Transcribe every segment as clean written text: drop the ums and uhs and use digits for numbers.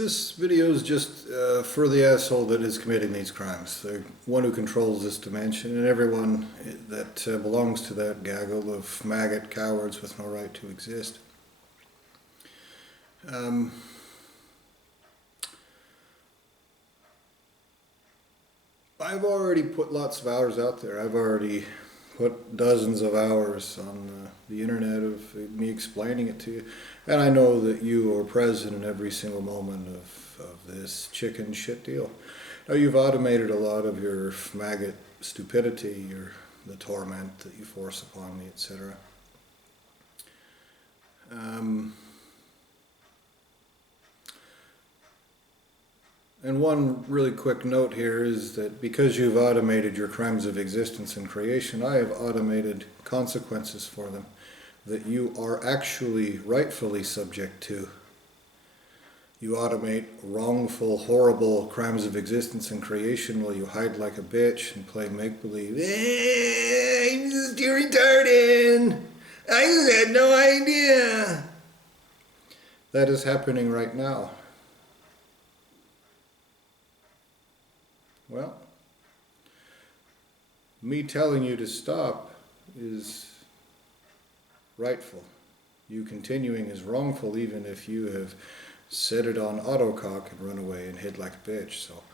This video is just for the asshole that is committing these crimes, the one who controls this dimension, and everyone that belongs to that gaggle of maggot cowards with no right to exist. I've already put lots of hours out there. I've already put dozens of hours on the internet of me explaining it to you. And I know that you are present in every single moment of this chicken shit deal. Now, you've automated a lot of your maggot stupidity, the torment that you force upon me, etc. And one really quick note here is that because you've automated your crimes of existence and creation, I have automated consequences for them that you are actually rightfully subject to. You automate wrongful, horrible crimes of existence and creation while you hide like a bitch and play make-believe. I'm just retarded. I just had no idea. That is happening right now. Well, me telling you to stop is rightful. You continuing is wrongful, even if you have set it on autocock and run away and hid like a bitch. So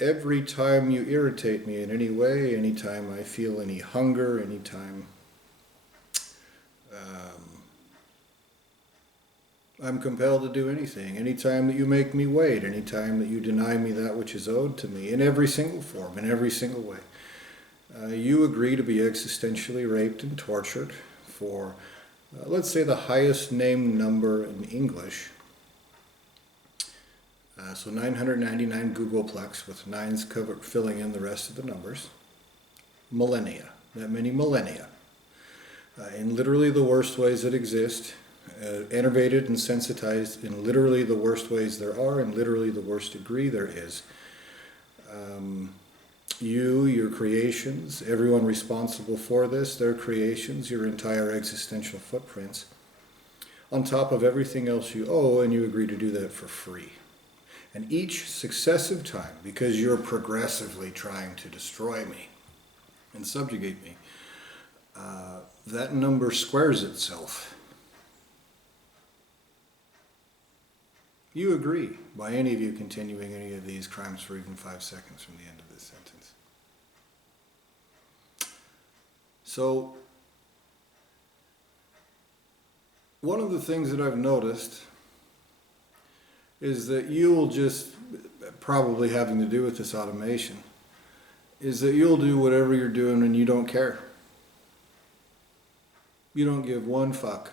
every time you irritate me in any way, anytime I feel any hunger, anytime I'm compelled to do anything, anytime that you make me wait, anytime that you deny me that which is owed to me, in every single form, in every single way. You agree to be existentially raped and tortured for, let's say, the highest named number in English. So 999 Googleplex with nines filling in the rest of the numbers. Millennia, that many millennia. In literally the worst ways that exist. Enervated and sensitized in literally the worst ways there are, and literally the worst degree there is. You, your creations, everyone responsible for this, their creations, your entire existential footprints, on top of everything else you owe, and you agree to do that for free. And each successive time, because you're progressively trying to destroy me and subjugate me, that number squares itself. You agree, by any of you continuing any of these crimes for even 5 seconds from the end of this sentence. So, one of the things that I've noticed is that you'll just, probably having to do with this automation, is that you'll do whatever you're doing and you don't care. You don't give one fuck.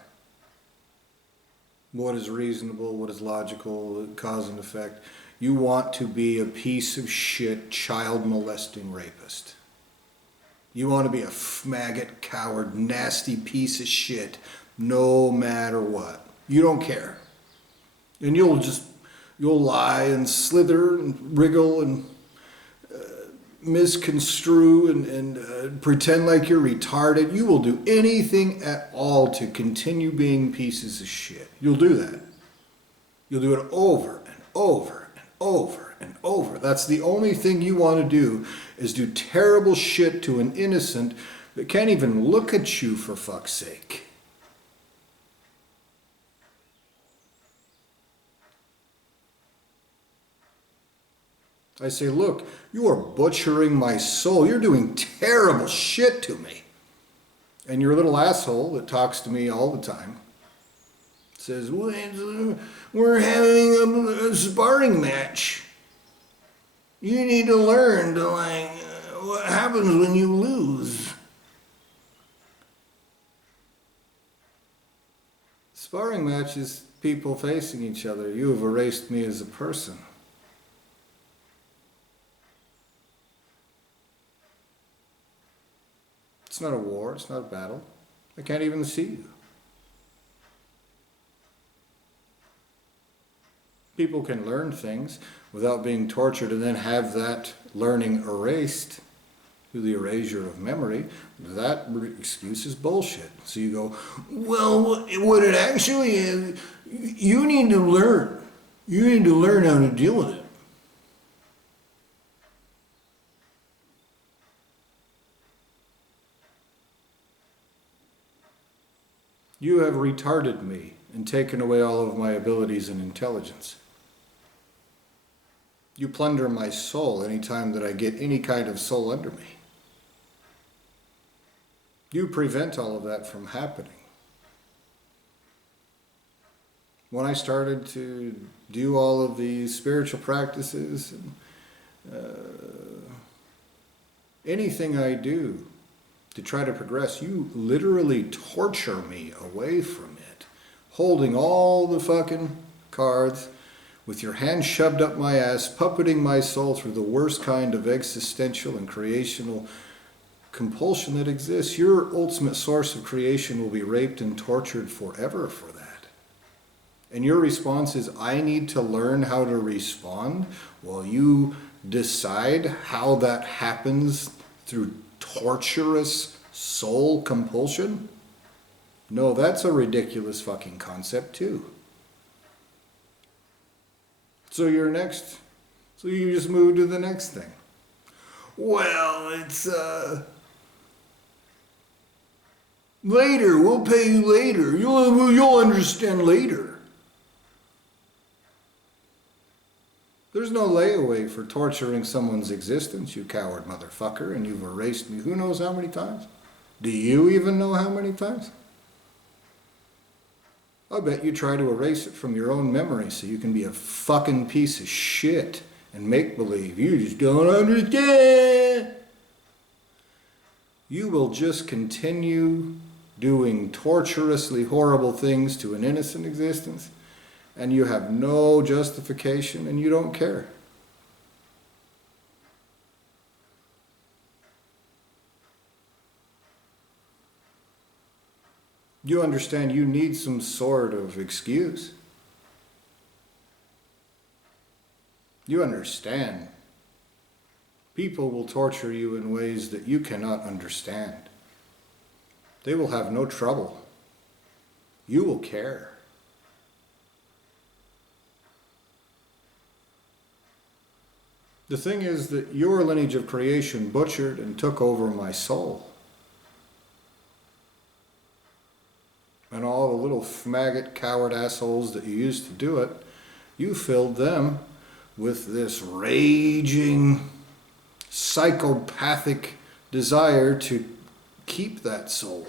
What is reasonable, what is logical, cause and effect. You want to be a piece of shit, child molesting rapist. You want to be a maggot, coward, nasty piece of shit, no matter what. You don't care. And you'll lie and slither and wriggle and misconstrue and pretend like you're retarded. You will do anything at all to continue being pieces of shit. You'll do that. You'll do it over and over and over and over. That's the only thing you want to do, is do terrible shit to an innocent that can't even look at you, for fuck's sake. I say, look, you are butchering my soul. You're doing terrible shit to me. And your little asshole that talks to me all the time says, we're having a sparring match. You need to learn to, what happens when you lose. Sparring match is people facing each other. You have erased me as a person. It's not a war, it's not a battle. I can't even see you. People can learn things without being tortured and then have that learning erased through the erasure of memory. That excuse is bullshit. So you go, well, what it actually is, you need to learn You need to learn how to deal with it. You have retarded me and taken away all of my abilities and intelligence. You plunder my soul anytime that I get any kind of soul under me. You prevent all of that from happening. When I started to do all of these spiritual practices, anything I do to try to progress, you literally torture me away from it, holding all the fucking cards, with your hand shoved up my ass, puppeting my soul through the worst kind of existential and creational compulsion that exists. Your ultimate source of creation will be raped and tortured forever for that. And your response is, I need to learn how to respond, while you decide how that happens through torturous soul compulsion? No, that's a ridiculous fucking concept too. So you just move to the next thing. Well, it's, later, we'll pay you later. You'll understand later. There's no layaway for torturing someone's existence, you coward motherfucker, and you've erased me who knows how many times? Do you even know how many times? I bet you try to erase it from your own memory so you can be a fucking piece of shit and make believe. You just don't understand. You will just continue doing torturously horrible things to an innocent existence, and you have no justification and you don't care. You understand you need some sort of excuse. You understand. People will torture you in ways that you cannot understand. They will have no trouble. You will care. The thing is that your lineage of creation butchered and took over my soul. And all the little maggot, coward assholes that you used to do it, you filled them with this raging, psychopathic desire to keep that soul.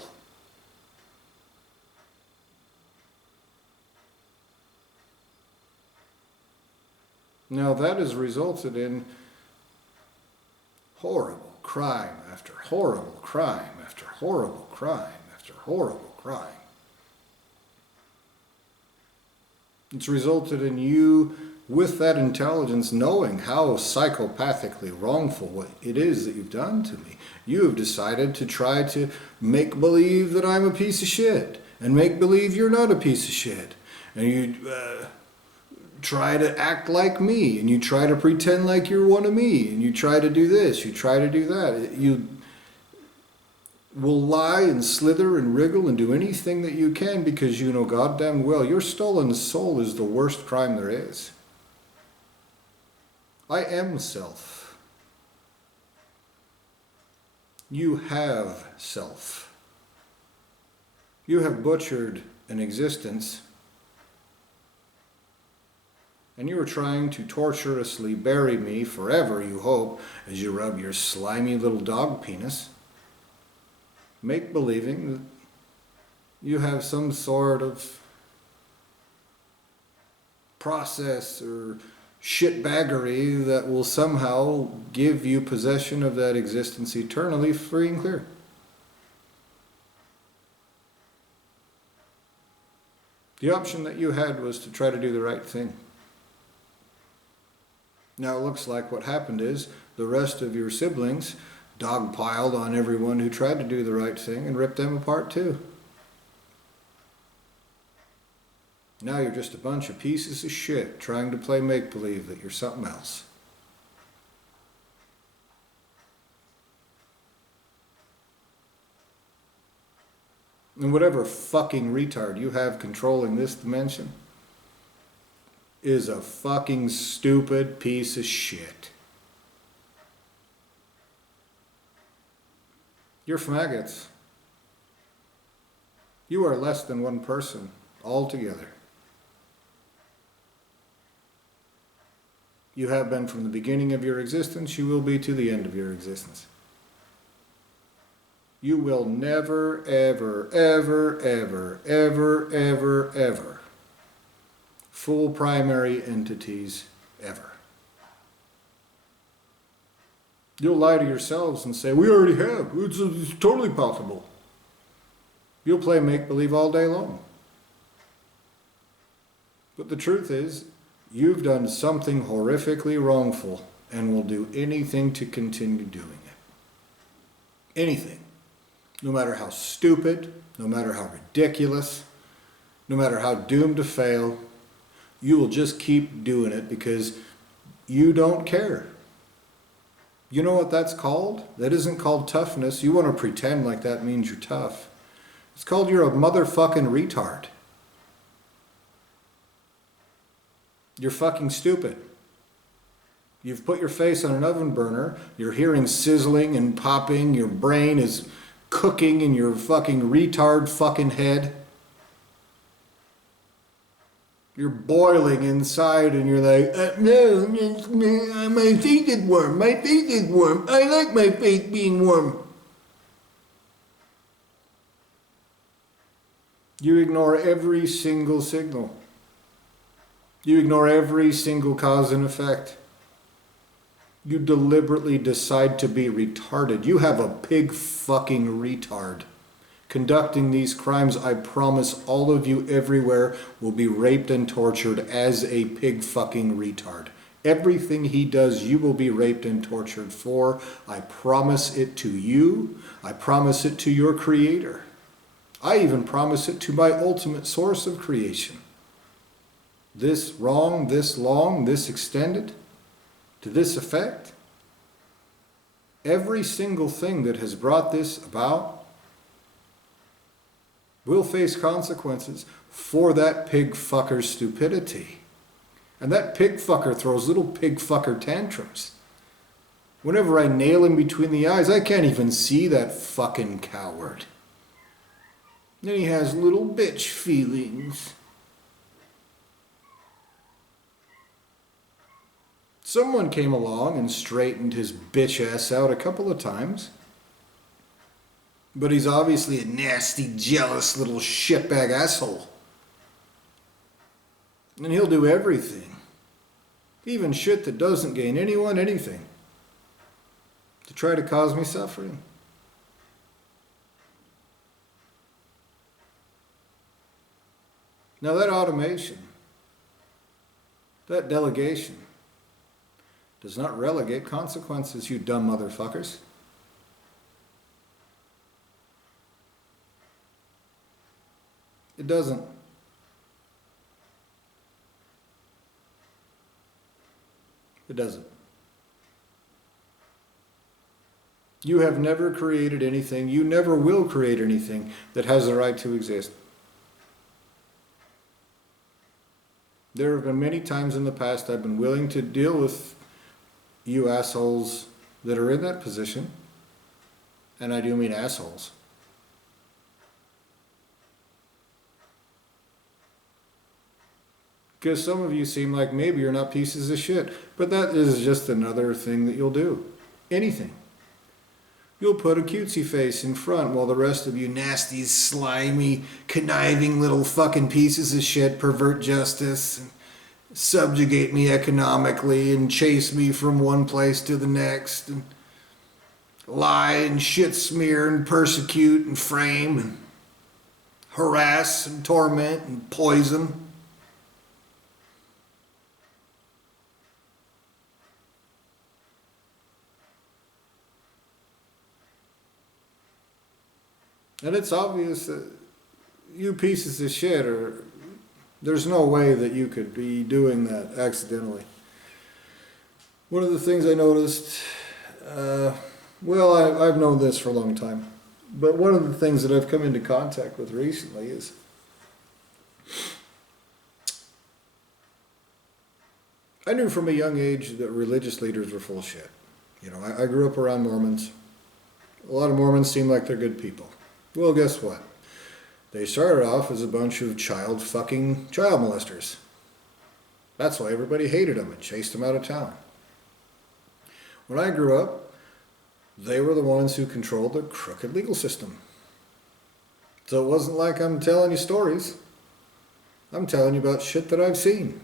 Now that has resulted in horrible crime after horrible crime after horrible crime after horrible crime. It's resulted in you, with that intelligence, knowing how psychopathically wrongful what it is that you've done to me. You have decided to try to make believe that I'm a piece of shit, and make believe you're not a piece of shit. And you try to act like me, and you try to pretend like you're one of me, and you try to do this, you try to do that. You will lie and slither and wriggle and do anything that you can because you know goddamn well your stolen soul is the worst crime there is. I am self. You have self. You have butchered an existence, and you are trying to torturously bury me forever, you hope, as you rub your slimy little dog penis, make believing that you have some sort of process or shitbaggery that will somehow give you possession of that existence eternally, free and clear. The option that you had was to try to do the right thing. Now it looks like what happened is the rest of your siblings dogpiled on everyone who tried to do the right thing and ripped them apart too. Now you're just a bunch of pieces of shit trying to play make-believe that you're something else. And whatever fucking retard you have controlling this dimension, is a fucking stupid piece of shit. You're faggots. You are less than one person altogether. You have been from the beginning of your existence. You will be to the end of your existence. You will never, ever, ever, ever, ever, ever, ever fool primary entities ever. You'll lie to yourselves and say, we already have. It's totally possible. You'll play make-believe all day long. But the truth is, you've done something horrifically wrongful and will do anything to continue doing it. Anything. No matter how stupid, no matter how ridiculous, no matter how doomed to fail, you will just keep doing it because you don't care. You know what that's called? That isn't called toughness. You want to pretend like that means you're tough. It's called you're a motherfucking retard. You're fucking stupid. You've put your face on an oven burner, you're hearing sizzling and popping, your brain is cooking in your fucking retard fucking head. You're boiling inside and you're like, no, my face is warm, my face is warm, I like my face being warm. You ignore every single signal. You ignore every single cause and effect. You deliberately decide to be retarded. You have a pig fucking retard. Conducting these crimes, I promise all of you everywhere will be raped and tortured as a pig fucking retard. Everything he does, you will be raped and tortured for. I promise it to you. I promise it to your creator. I even promise it to my ultimate source of creation. This wrong, this long, this extended, to this effect. Every single thing that has brought this about will face consequences for that pig fucker's stupidity. And that pig fucker throws little pig fucker tantrums. Whenever I nail him between the eyes, I can't even see that fucking coward. And he has little bitch feelings. Someone came along and straightened his bitch ass out a couple of times. But he's obviously a nasty, jealous little shitbag asshole. And he'll do everything, even shit that doesn't gain anyone anything, to try to cause me suffering. Now that automation, that delegation, does not relegate consequences, you dumb motherfuckers. It doesn't. It doesn't. You have never created anything, you never will create anything that has the right to exist. There have been many times in the past I've been willing to deal with you assholes that are in that position, and I do mean assholes. Because some of you seem like maybe you're not pieces of shit, but that is just another thing that you'll do. Anything. You'll put a cutesy face in front while the rest of you nasty, slimy, conniving little fucking pieces of shit pervert justice and subjugate me economically and chase me from one place to the next and lie and shit smear and persecute and frame and harass and torment and poison. And it's obvious that you pieces of shit are, there's no way that you could be doing that accidentally. One of the things I noticed, I've known this for a long time, but one of the things that I've come into contact with recently is I knew from a young age that religious leaders were full of shit. You know, I grew up around Mormons. A lot of Mormons seem like they're good people. Well, guess what? They started off as a bunch of fucking child molesters. That's why everybody hated them and chased them out of town. When I grew up, they were the ones who controlled the crooked legal system. So it wasn't like I'm telling you stories. I'm telling you about shit that I've seen.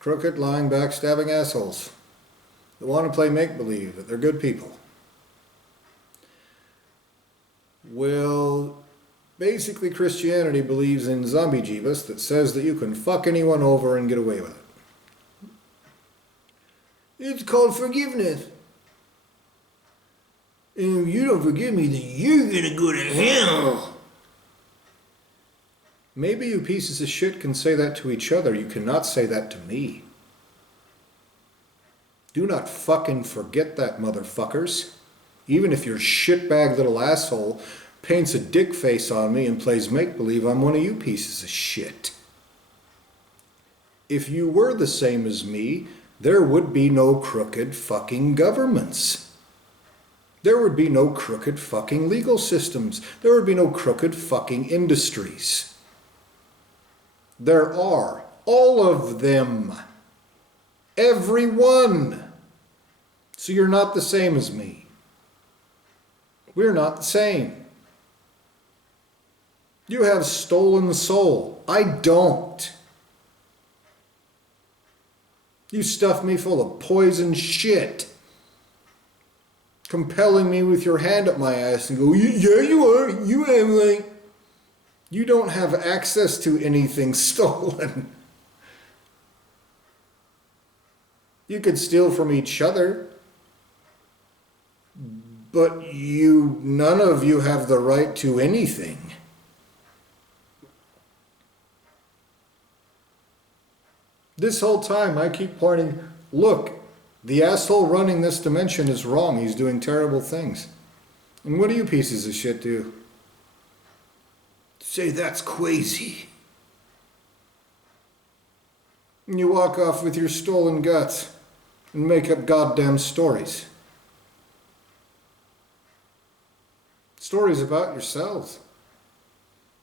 Crooked, lying, backstabbing assholes that want to play make-believe, that they're good people. Well, basically Christianity believes in zombie Jeebus that says that you can fuck anyone over and get away with it. It's called forgiveness. And if you don't forgive me, then you're gonna go to hell. Maybe you pieces of shit can say that to each other. You cannot say that to me. Do not fucking forget that, motherfuckers. Even if your shitbag little asshole paints a dick face on me and plays make-believe, I'm one of you pieces of shit. If you were the same as me, there would be no crooked fucking governments. There would be no crooked fucking legal systems. There would be no crooked fucking industries. There are. All of them. Every one. So you're not the same as me. We're not the same. You have stolen soul. I don't. You stuff me full of poison shit. Compelling me with your hand up my ass and go, yeah, you are. You have like... You don't have access to anything stolen. You could steal from each other, but none of you have the right to anything. This whole time I keep pointing, look, the asshole running this dimension is wrong. He's doing terrible things. And what do you pieces of shit do? Say that's crazy. And you walk off with your stolen guts and make up goddamn stories. Stories about yourselves.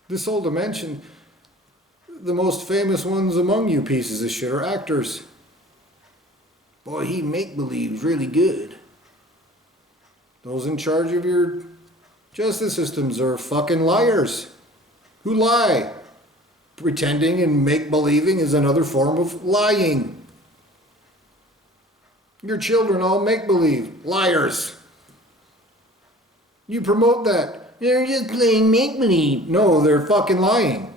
This whole dimension, the most famous ones among you pieces of shit are actors. Boy, he make-believe's really good. Those in charge of your justice systems are fucking liars. Who lie. Pretending and make-believing is another form of lying. Your children all make-believe. Liars. You promote that. They're just playing make-believe. No, they're fucking lying.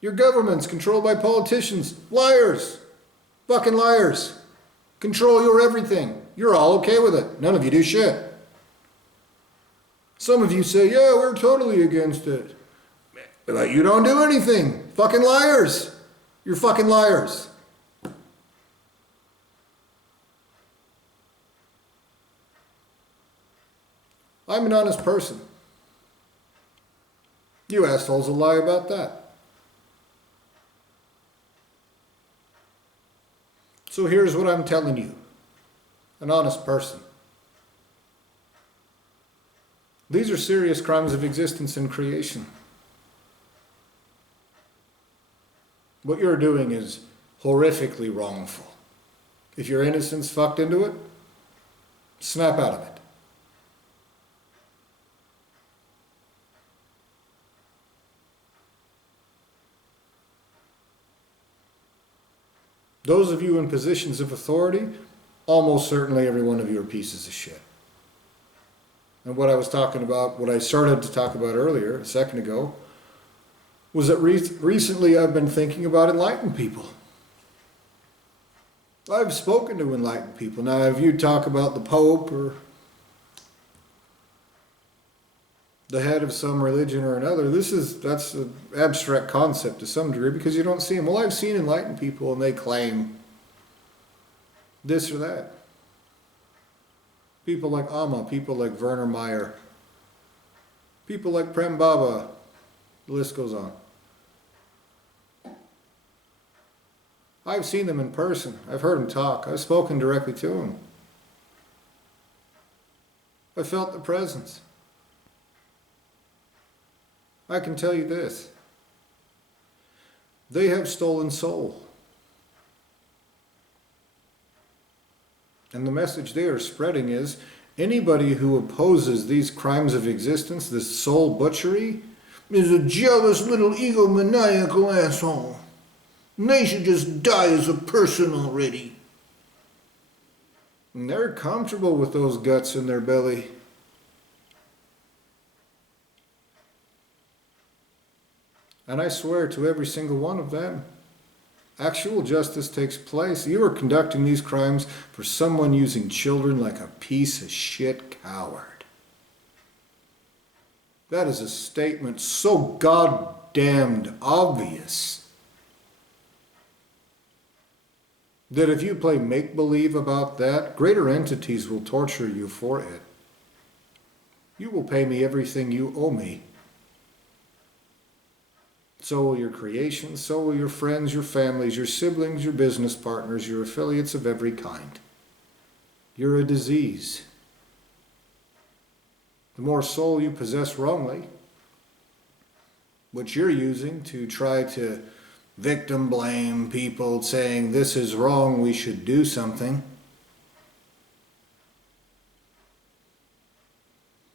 Your government's controlled by politicians. Liars. Fucking liars. Control your everything. You're all okay with it. None of you do shit. Some of you say, yeah, we're totally against it. But like, you don't do anything. Fucking liars. You're fucking liars. I'm an honest person. You assholes will lie about that. So here's what I'm telling you. An honest person. These are serious crimes of existence and creation. What you're doing is horrifically wrongful. If your innocence fucked into it, snap out of it. Those of you in positions of authority, almost certainly every one of you are pieces of shit. And what I was talking about, what I started to talk about earlier, a second ago, was that recently I've been thinking about enlightened people. I've spoken to enlightened people. Now, if you talk about the Pope or the head of some religion or another, that's an abstract concept to some degree because you don't see them. Well, I've seen enlightened people and they claim this or that. People like Amma, people like Werner Meyer, people like Prem Baba, the list goes on. I've seen them in person. I've heard them talk. I've spoken directly to them. I felt the presence. I can tell you this. They have stolen soul. And the message they are spreading is, anybody who opposes these crimes of existence, this soul butchery, is a jealous little egomaniacal asshole. And they should just die as a person already. And they're comfortable with those guts in their belly. And I swear to every single one of them, actual justice takes place. You are conducting these crimes for someone using children like a piece of shit coward. That is a statement so goddamned obvious that if you play make-believe about that, greater entities will torture you for it. You will pay me everything you owe me. So will your creations, so will your friends, your families, your siblings, your business partners, your affiliates of every kind. You're a disease. The more soul you possess wrongly, which you're using to try to victim blame people, saying this is wrong, we should do something,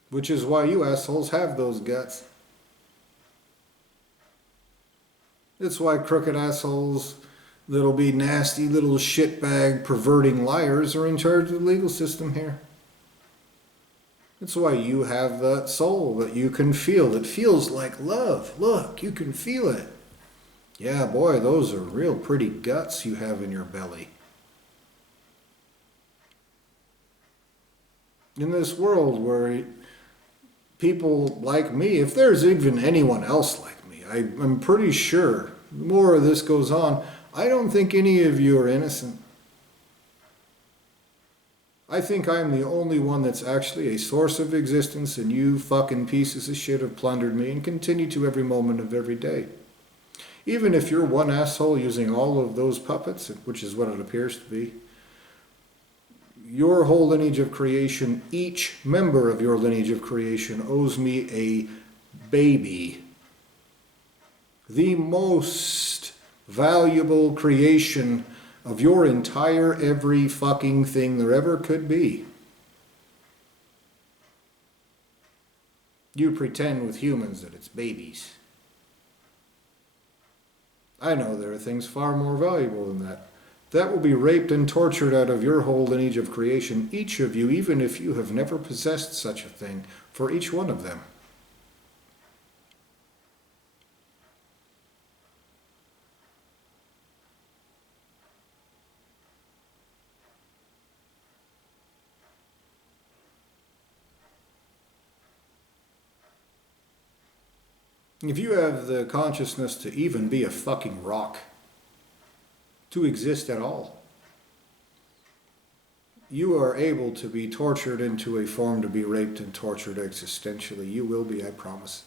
which is why you assholes have those guts. It's why crooked assholes that'll be nasty little shitbag perverting liars are in charge of the legal system here. It's why you have that soul that you can feel, that feels like love. Look, you can feel it. Yeah, boy, those are real pretty guts you have in your belly. In this world where people like me, if there's even anyone else like me, I'm pretty sure the more of this goes on, I don't think any of you are innocent. I think I'm the only one that's actually a source of existence, and you fucking pieces of shit have plundered me and continue to every moment of every day. Even if you're one asshole using all of those puppets, which is what it appears to be, your whole lineage of creation, each member of your lineage of creation owes me a baby. The most valuable creation of your entire every fucking thing there ever could be. You pretend with humans that it's babies. I know there are things far more valuable than that. That will be raped and tortured out of your whole lineage of creation, each of you, even if you have never possessed such a thing, for each one of them. If you have the consciousness to even be a fucking rock, to exist at all, you are able to be tortured into a form to be raped and tortured existentially. You will be, I promise.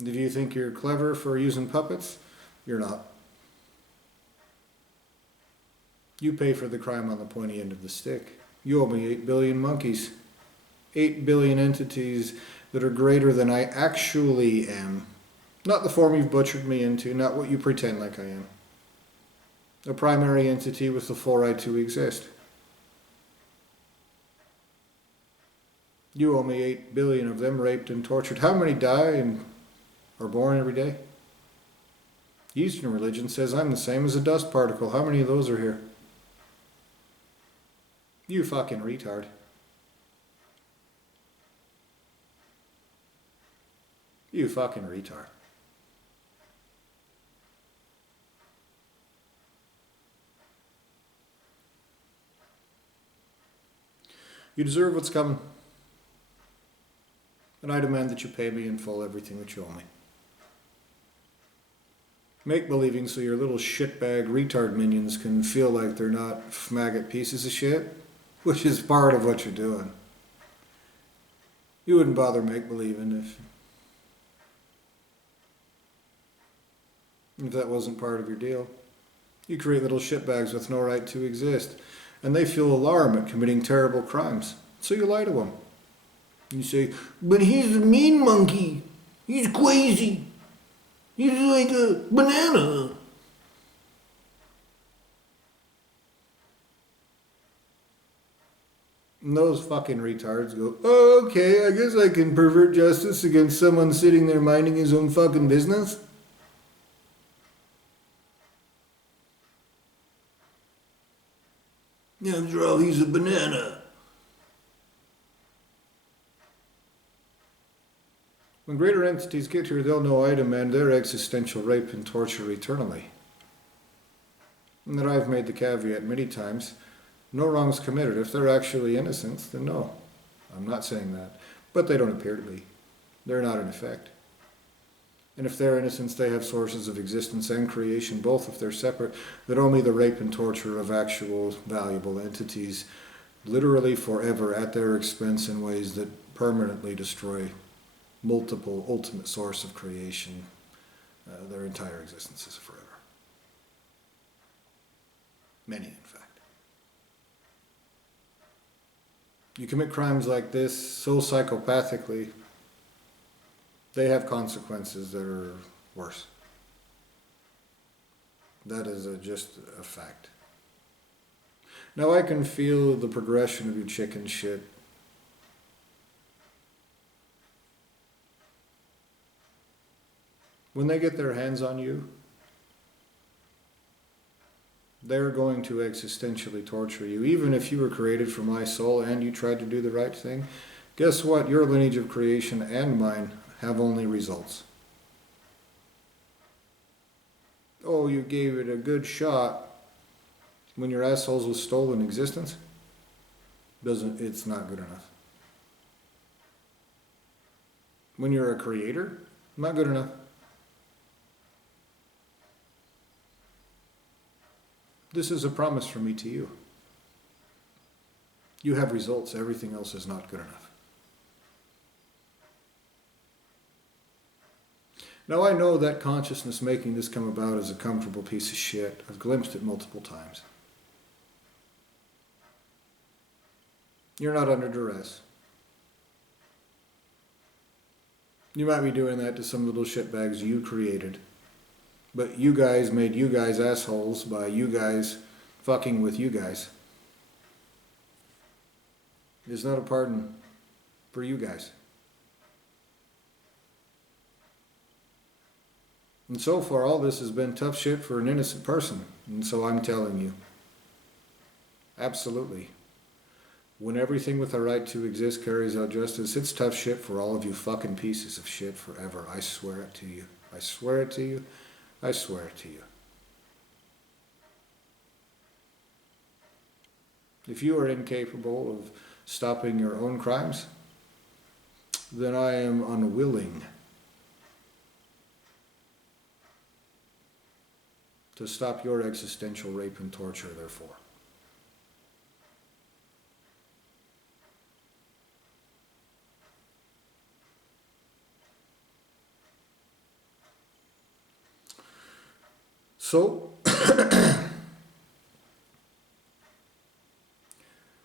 And if you think you're clever for using puppets, you're not. You pay for the crime on the pointy end of the stick. You owe me 8 billion monkeys. 8 billion entities that are greater than I actually am. Not the form you've butchered me into, not what you pretend like I am. A primary entity with the full right to exist. You owe me 8 billion of them raped and tortured. How many die and are born every day? Eastern religion says I'm the same as a dust particle. How many of those are here? You fucking retard. You fucking retard. You deserve what's coming. And I demand that you pay me in full everything that you owe me. Make-believing so your little shitbag retard minions can feel like they're not maggot pieces of shit, which is part of what you're doing. You wouldn't bother make-believing if if that wasn't part of your deal. You create little shitbags with no right to exist, and they feel alarm at committing terrible crimes. So you lie to them. You say, but he's a mean monkey. He's crazy. He's like a banana. And those fucking retards go, oh, okay, I guess I can pervert justice against someone sitting there minding his own fucking business. After all, he's a banana. When greater entities get here, they'll know I demand their existential rape and torture eternally. And that I've made the caveat many times, no wrongs committed. If they're actually innocent, then no. I'm not saying that. But they don't appear to be. They're not in effect. And if they're innocent, they have sources of existence and creation, both if they're separate, that only the rape and torture of actual valuable entities, literally forever at their expense in ways that permanently destroy multiple ultimate source of creation, their entire existences forever. Many, in fact. You commit crimes like this so psychopathically, they have consequences that are worse. That is just a fact. Now I can feel the progression of your chicken shit. When they get their hands on you, they're going to existentially torture you. Even if you were created from my soul and you tried to do the right thing, guess what? Your lineage of creation and mine have only results. Oh, you gave it a good shot when your assholes was stolen existence? It's not good enough. When you're a creator, not good enough. This is a promise from me to you. You have results. Everything else is not good enough. Now I know that consciousness making this come about is a comfortable piece of shit. I've glimpsed it multiple times. You're not under duress. You might be doing that to some little shitbags you created. But you guys made you guys assholes by you guys fucking with you guys. It's not a pardon for you guys. And so far, all this has been tough shit for an innocent person. And so I'm telling you, absolutely. When everything with a right to exist carries out justice, it's tough shit for all of you fucking pieces of shit forever. I swear it to you. I swear it to you. I swear it to you. If you are incapable of stopping your own crimes, then I am unwilling to stop your existential rape and torture, therefore. So,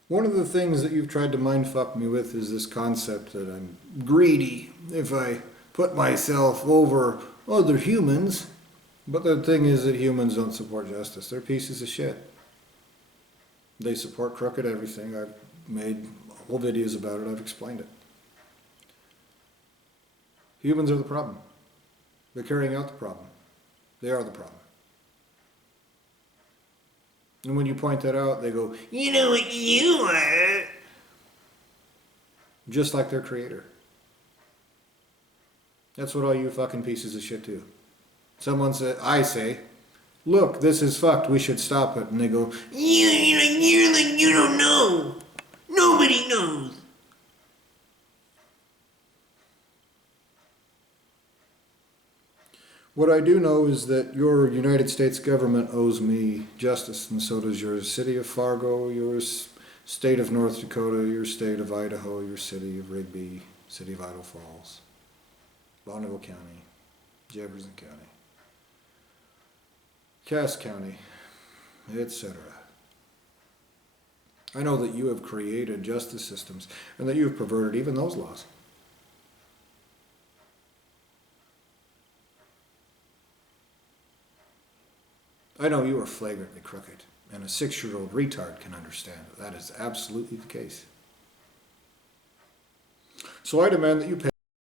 one of the things that you've tried to mindfuck me with is this concept that I'm greedy if I put myself over other humans. But the thing is that humans don't support justice. They're pieces of shit. They support crooked everything. I've made whole videos about it. I've explained it. Humans are the problem. They're carrying out the problem. They are the problem. And when you point that out, they go, you know what you are? Just like their creator. That's what all you fucking pieces of shit do. Someone said, I say, look, this is fucked, we should stop it. And they go, you're like, you don't know. Nobody knows. What I do know is that your United States government owes me justice, and so does your city of Fargo, your state of North Dakota, your state of Idaho, your city of Rigby, city of Idaho Falls, Bonneville County, Jefferson County. Cass County, etc. I know that you have created justice systems and that you have perverted even those laws. I know you are flagrantly crooked, and a 6-year-old retard can understand that. That is absolutely the case. So I demand that you pay